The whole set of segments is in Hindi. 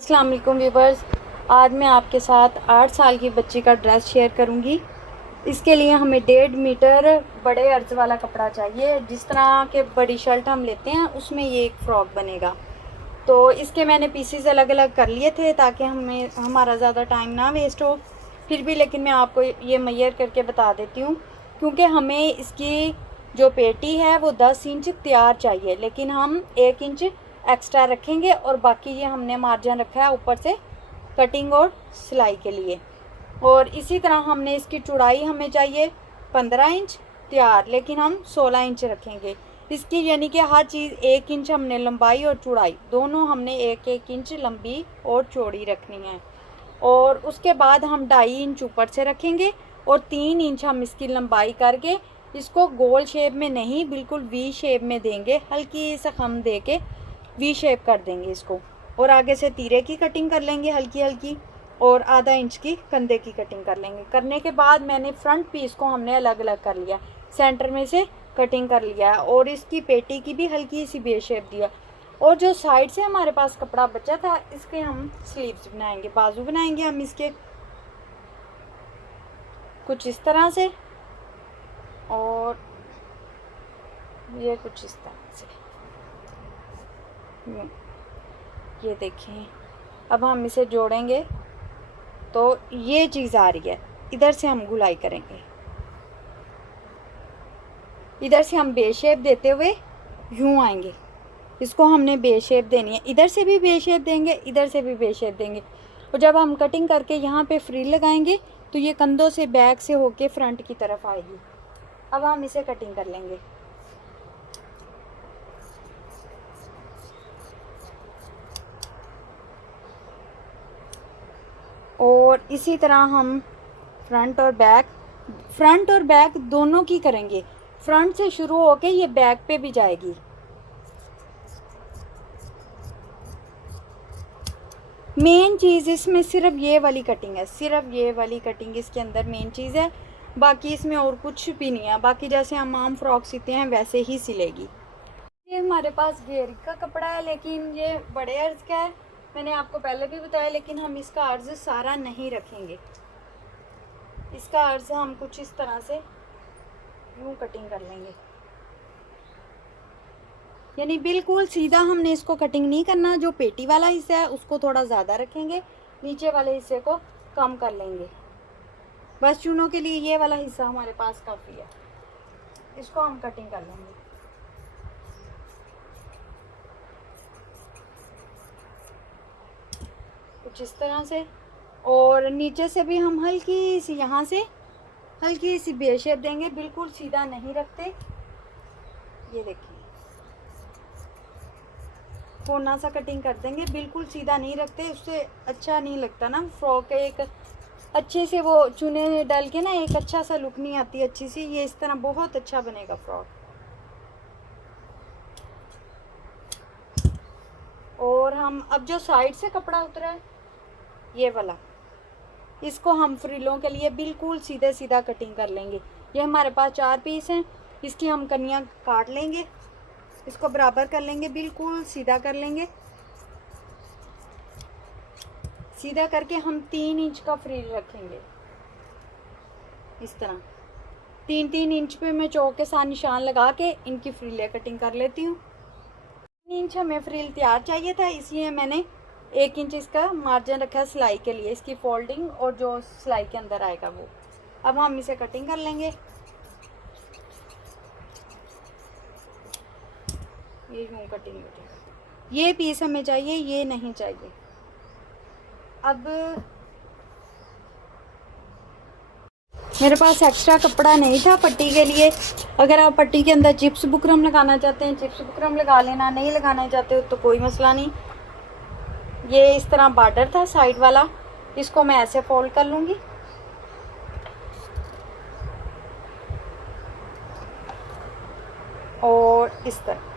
अस्सलाम वालेकुम व्यूवर्स। आज मैं आपके साथ 8 साल की बच्ची का ड्रेस शेयर करूंगी। इसके लिए हमें 1.5 मीटर बड़े अर्ज वाला कपड़ा चाहिए। जिस तरह के बड़ी शर्ट हम लेते हैं उसमें ये एक फ़्रॉक बनेगा। तो इसके मैंने पीसीज अलग अलग कर लिए थे ताकि हमारा ज़्यादा टाइम ना वेस्ट हो। फिर भी लेकिन मैं आपको ये मैयर करके बता देती हूँ, क्योंकि हमें इसकी जो पेटी है वो 10 इंच तैयार चाहिए, लेकिन हम 1 इंच एक्स्ट्रा रखेंगे और बाकी ये हमने मार्जिन रखा है ऊपर से कटिंग और सिलाई के लिए। और इसी तरह हमने इसकी चौड़ाई हमें चाहिए 15 इंच तैयार, लेकिन हम 16 इंच रखेंगे इसकी, यानी कि हर चीज़ 1 इंच हमने लंबाई और चौड़ाई दोनों हमने 1-1 इंच लंबी और चौड़ी रखनी है। और उसके बाद हम 2.5 इंच ऊपर से रखेंगे और 3 इंच हम इसकी लंबाई करके इसको गोल शेप में नहीं बिल्कुल वी शेप में देंगे, हल्की सा खम दे के वी शेप कर देंगे इसको। और आगे से तीरे की कटिंग कर लेंगे हल्की हल्की, और आधा इंच की कंधे की कटिंग कर लेंगे। करने के बाद मैंने फ्रंट पीस को हमने अलग अलग कर लिया, सेंटर में से कटिंग कर लिया और इसकी पेटी की भी हल्की सी बे शेप दिया। और जो साइड से हमारे पास कपड़ा बचा था इसके हम स्लीव्स बनाएंगे, बाजू बनाएंगे हम इसके कुछ इस तरह से, और ये कुछ इस तरह से। ये देखें, अब हम इसे जोड़ेंगे तो ये चीज़ आ रही है। इधर से हम गुलाई करेंगे, इधर से हम बे शेप देते हुए यूँ आएंगे। इसको हमने बे शेप देनी है, इधर से भी बे शेप देंगे, इधर से भी बे शेप देंगे। और जब हम कटिंग करके यहाँ पे फ्रिल लगाएंगे तो ये कंधों से बैक से होके फ्रंट की तरफ आएगी। अब हम इसे कटिंग कर लेंगे। और इसी तरह हम फ्रंट और बैक दोनों की करेंगे। फ्रंट से शुरू होके ये बैक पे भी जाएगी। मेन चीज़ इसमें सिर्फ ये वाली कटिंग है, सिर्फ ये वाली कटिंग इसके अंदर मेन चीज़ है, बाकी इसमें और कुछ भी नहीं है। बाकी जैसे हम आम फ्रॉक सीते हैं वैसे ही सिलेगी। ये हमारे पास घेर का कपड़ा है, लेकिन ये बड़े अर्ज का है, मैंने आपको पहले भी बताया। लेकिन हम इसका अर्ज सारा नहीं रखेंगे, इसका अर्ज हम कुछ इस तरह से यूँ कटिंग कर लेंगे, यानी बिल्कुल सीधा हमने इसको कटिंग नहीं करना। जो पेटी वाला हिस्सा है उसको थोड़ा ज़्यादा रखेंगे, नीचे वाले हिस्से को कम कर लेंगे। बस चूनों के लिए ये वाला हिस्सा हमारे पास काफ़ी है, इसको हम कटिंग कर लेंगे कुछ इस तरह से। और नीचे से भी हम हल्की सी यहाँ से हल्की सी बे शेप देंगे, बिल्कुल सीधा नहीं रखते। ये देखिए, कोना सा कटिंग कर देंगे, बिल्कुल सीधा नहीं रखते, उससे अच्छा नहीं लगता ना फ्रॉक। एक अच्छे से वो चुने डाल के ना एक अच्छा सा लुक नहीं आती अच्छी सी। ये इस तरह बहुत अच्छा बनेगा फ्रॉक। और हम अब जो साइड से कपड़ा उतरा है ये वाला, इसको हम फ्रिलों के लिए बिल्कुल सीधे सीधा कटिंग कर लेंगे। ये हमारे पास 4 पीस हैं, इसकी हम कनियाँ काट लेंगे, इसको बराबर कर लेंगे, बिल्कुल सीधा कर लेंगे। सीधा करके हम 3 इंच का फ्रिल रखेंगे इस तरह। 3-3 इंच पे मैं चौक के साथ निशान लगा के इनकी फ्रिलें कटिंग कर लेती हूँ। 3 इंच हमें फ्रिल तैयार चाहिए था, इसलिए मैंने 1 इंच इसका मार्जिन रखा है सिलाई के लिए, इसकी फोल्डिंग और जो सिलाई के अंदर आएगा वो। अब हम इसे कटिंग कर लेंगे। ये यूँ कटिंग ये पीस हमें चाहिए, ये नहीं चाहिए। अब मेरे पास एक्स्ट्रा कपड़ा नहीं था पट्टी के लिए। अगर आप पट्टी के अंदर चिप्स बुकरम लगाना चाहते हैं चिप्स बुकरम लगा लेना, नहीं लगाना चाहते हो तो कोई मसला नहीं। ये इस तरह बॉर्डर था साइड वाला, इसको मैं ऐसे फोल्ड कर लूँगी और इस तरह।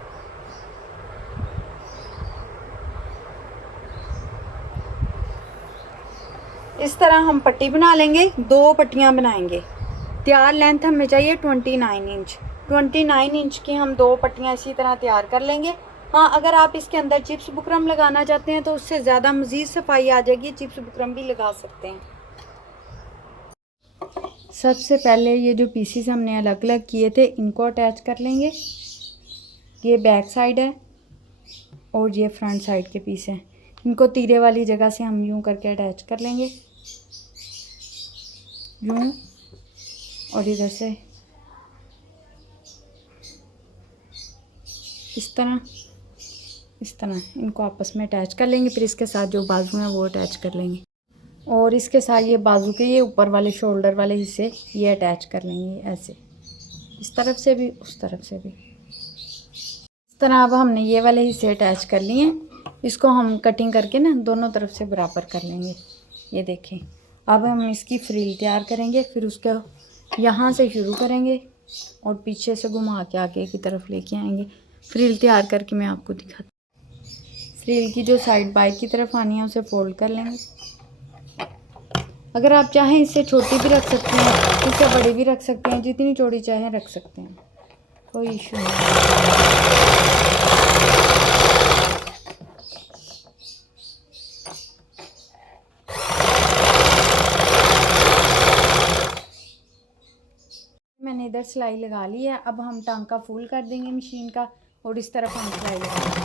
इस तरह हम पट्टी बना लेंगे, 2 पट्टियाँ बनाएंगे। तैयार लेंथ हमें चाहिए 29 इंच। 29 इंच की हम 2 पट्टियाँ इसी तरह तैयार कर लेंगे। हाँ, अगर आप इसके अंदर चिप्स बुकरम लगाना चाहते हैं तो उससे ज़्यादा मज़ीद सफाई आ जाएगी, चिप्स बुकरम भी लगा सकते हैं। सबसे पहले ये जो पीसीस हमने अलग अलग किए थे इनको अटैच कर लेंगे। ये बैक साइड है और ये फ्रंट साइड के पीस हैं। इनको तीरे वाली जगह से हम यूं करके अटैच कर लेंगे, यूं, और इधर से इस तरह इनको आपस में अटैच कर लेंगे। फिर इसके साथ जो बाजू हैं वो अटैच कर लेंगे और इसके साथ ये बाजू के ये ऊपर वाले शोल्डर वाले हिस्से ये अटैच कर लेंगे ऐसे, इस तरफ से भी उस तरफ से भी। इस तरह अब हमने ये वाले हिस्से अटैच कर लिए हैं। इसको हम कटिंग करके ना दोनों तरफ से बराबर कर लेंगे। ये देखें, अब हम इसकी फ्रिल तैयार करेंगे। फिर उसका यहाँ से शुरू करेंगे और पीछे से घुमा के आगे की तरफ लेके आएंगे। फ्रिल तैयार करके मैं आपको दिखाती हूँ। फ्रिल की जो साइड बाइक की तरफ आनी है उसे फोल्ड कर लेंगे। अगर आप चाहें इससे छोटी भी रख सकते हैं, इससे बड़ी भी रख सकते हैं, जितनी चौड़ी चाहें रख सकते हैं, कोई इशू नहीं। मैंने इधर सिलाई लगा ली है। अब हम टांका फुल कर देंगे मशीन का और इस तरफ हम सिलाई लगाएंगे।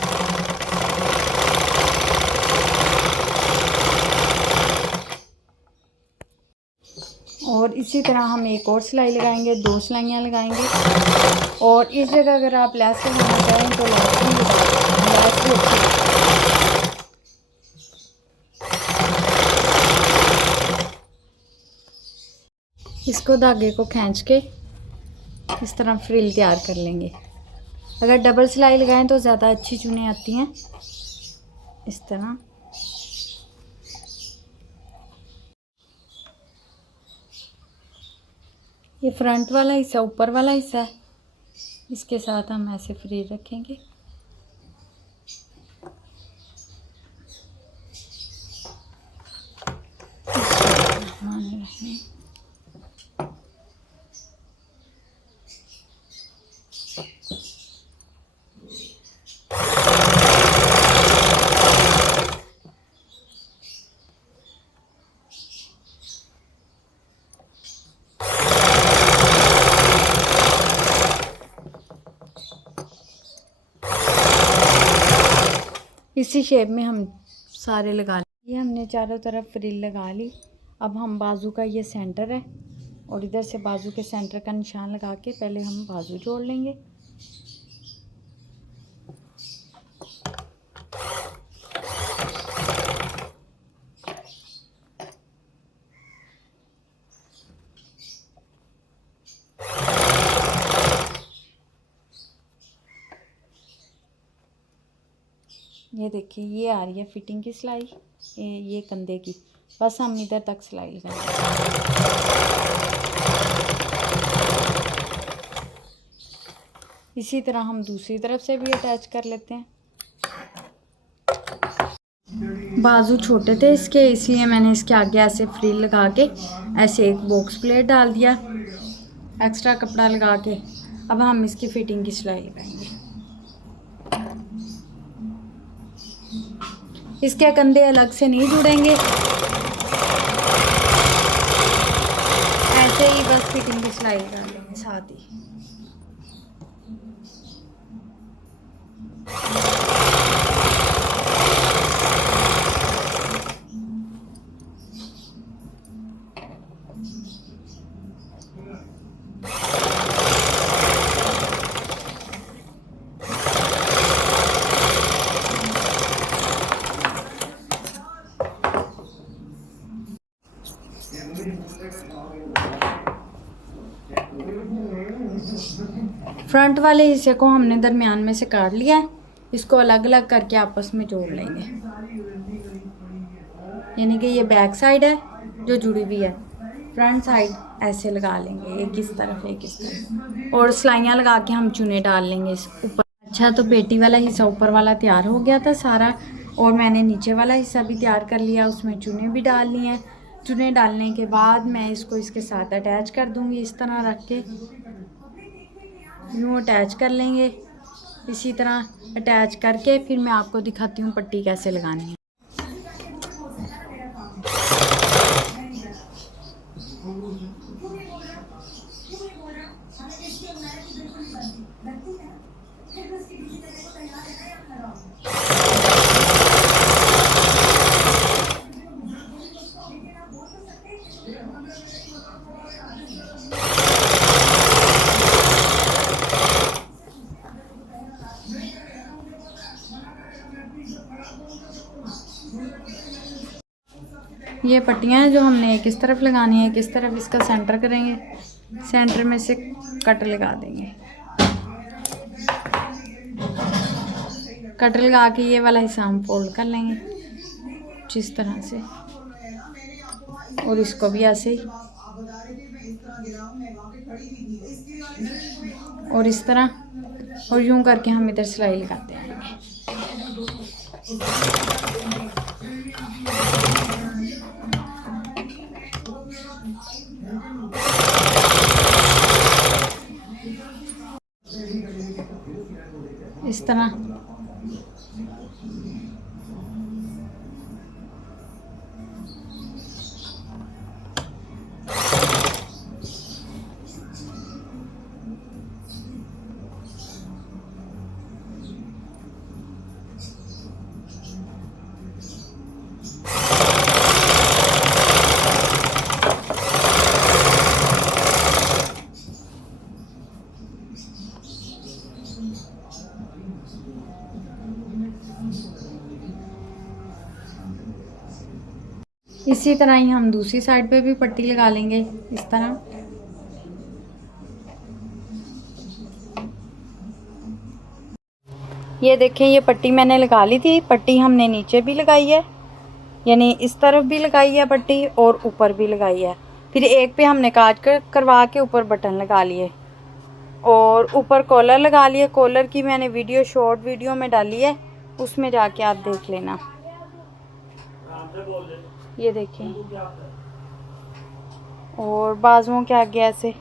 और इसी तरह हम एक और सिलाई लगाएंगे, 2 सिलाइयाँ लगाएंगे। और इस जगह अगर आप लैस लगाना चाहें तो लैस भी अच्छी। इसको धागे को खींच के इस तरह फ्रिल तैयार कर लेंगे। अगर डबल सिलाई लगाएं तो ज़्यादा अच्छी चुनें आती हैं। इस तरह ये फ्रंट वाला हिस्सा ऊपर वाला हिस्सा है, इसके साथ हम ऐसे फ्री रखेंगे। इसी शेप में हम सारे लगा लिए। ये हमने चारों तरफ फ्रिल लगा ली। अब हम बाजू का ये सेंटर है और इधर से बाजू के सेंटर का निशान लगा के पहले हम बाजू जोड़ लेंगे। ये देखिए, ये आ रही है फिटिंग की सिलाई, ये कंधे की। बस हम इधर तक सिलाई लगाएंगे। इसी तरह हम दूसरी तरफ से भी अटैच कर लेते हैं। बाजू छोटे थे इसके, इसलिए मैंने इसके आगे ऐसे फ्रिल लगा के ऐसे एक बॉक्स प्लेट डाल दिया एक्स्ट्रा कपड़ा लगा के। अब हम इसकी फिटिंग की सिलाई लगाएंगे। इसके कंधे अलग से नहीं जुड़ेंगे, ऐसे ही बस फिटिंग की सिलाई लगा लेंगे साथ ही। फ्रंट वाले हिस्से को हमने दरमियान में से काट लिया है। इसको अलग अलग करके आपस में जोड़ लेंगे। यानी कि ये बैक साइड है जो जुड़ी हुई है, फ्रंट साइड ऐसे लगा लेंगे, एक इस तरफ एक इस तरफ, और सिलाइयाँ लगा के हम चुने डाल लेंगे इस ऊपर। अच्छा, तो पेटी वाला हिस्सा ऊपर वाला तैयार हो गया था सारा, और मैंने नीचे वाला हिस्सा भी तैयार कर लिया, उसमें चुने भी डाल लिए हैं। चुने डालने के बाद मैं इसको इसके साथ अटैच कर दूँगी। इस तरह रख के यूँ अटैच कर लेंगे इसी तरह अटैच करके फिर मैं आपको दिखाती हूँ पट्टी कैसे लगानी है। ये पट्टियाँ हैं जो हमने एक इस तरफ लगानी है, एक इस तरफ इसका सेंटर करेंगे, सेंटर में से कट लगा देंगे। कट लगा के ये वाला हिस्सा हम फोल्ड कर लेंगे जिस तरह से, और इसको भी ऐसे ही और इस तरह, और यूं करके हम इधर सिलाई लगाते हैं। इस तरह इसी तरह ही हम दूसरी साइड पे भी पट्टी लगा लेंगे इस तरह। ये देखें, ये पट्टी मैंने लगा ली थी। पट्टी हमने नीचे भी लगाई है, यानी इस तरफ भी लगाई है पट्टी और ऊपर भी लगाई है। फिर एक पे हमने काट कर करवा के ऊपर बटन लगा लिए और ऊपर कॉलर लगा लिए। कॉलर की मैंने वीडियो शॉर्ट वीडियो में डाली है, उसमें जाके आप देख लेना। ये देखें, और बाजुओं के आगे ऐसे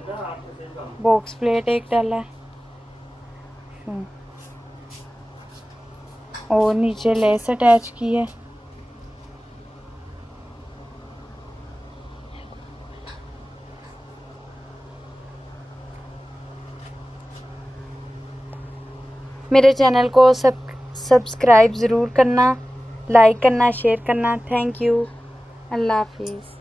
बॉक्स प्लेट एक डाला है और नीचे लेस अटैच की है। मेरे चैनल को सब्सक्राइब ज़रूर करना, लाइक करना, शेयर करना। Thank you. अल्लाह हाफिज़।